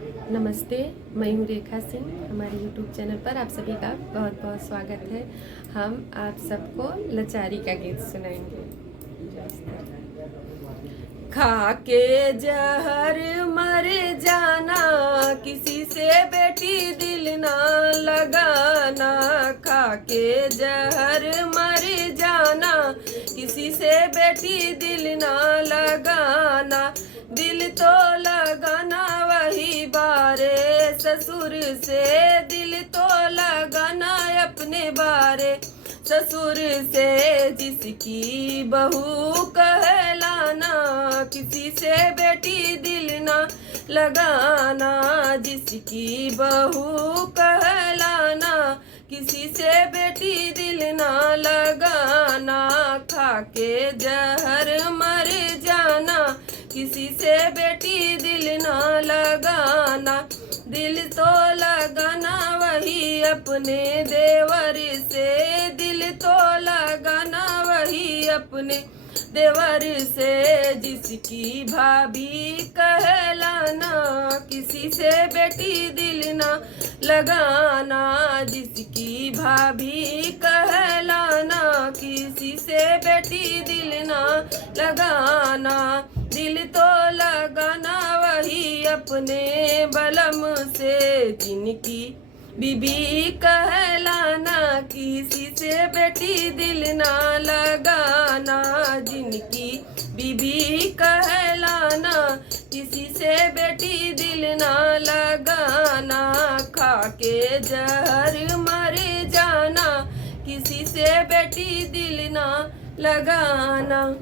नमस्ते, मैं हूँ रेखा सिंह। हमारे यूट्यूब चैनल पर आप सभी का बहुत बहुत स्वागत है। हम आप सबको लाचारी का गीत सुनाएंगे। खा के जहर मर जाना, किसी से बेटी दिल ना लगाना। खा के जहर मर जाना, किसी से बेटी दिल ना लगाना। दिल तो लगाना वही बारे ससुर से, दिल तो लगाना अपने बारे ससुर से। जिसकी बहू कहलाना, किसी से बेटी दिल ना लगाना। जिसकी बहू कहलाना, किसी से बेटी दिल ना लगाना। खा के जहर मर जाना, किसी से बेटी दिल ना लगाना। दिल तो लगाना वही अपने देवर से, दिल तो लगाना वही अपने देवर से। जिसकी भाभी कहलाना, किसी से बेटी दिल ना लगाना। जिसकी भाभी कहलाना, किसी से बेटी दिल ना लगाना। दिल तो लगाना वही अपने बलम से, जिनकी बीबी कहलाना, किसी से बेटी दिल ना लगाना। जिनकी बीबी कहलाना, किसी से बेटी दिल ना लगाना। खा के जहर मर जाना, किसी से बेटी दिल ना लगाना।